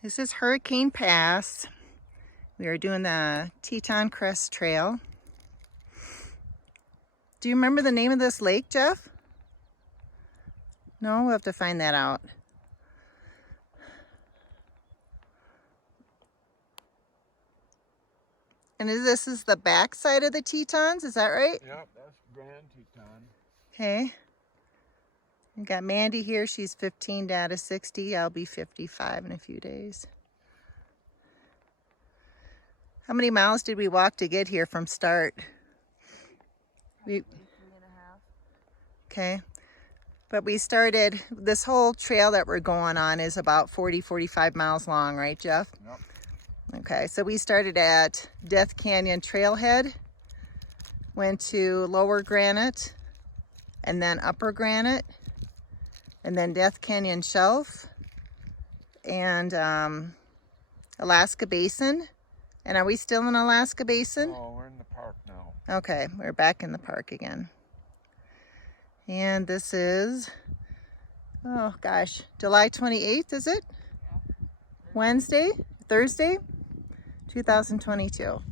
This is Hurricane Pass. We are doing the Teton Crest Trail. Do you remember the name of this lake, Jeff? No, we'll have to find that out. And this is the back side of the Tetons, is that right? Yep, that's Grand Teton. Okay. We got Mandy here, she's 15 down to 60. I'll be 55 in a few days. How many miles did we walk to get here from start? Probably 3.5. Okay. But we started, this whole trail that we're going on is about 40-45 miles long, right, Jeff? Yep. Okay, so we started at Death Canyon Trailhead, went to Lower Granite, and then Upper Granite, and then Death Canyon Shelf, and Alaska Basin. And are we still in Alaska Basin? Oh, we're in the park now. Okay, we're back in the park again. And this is, oh gosh, July 28th, is it? Yeah. Wednesday? Thursday? 2022.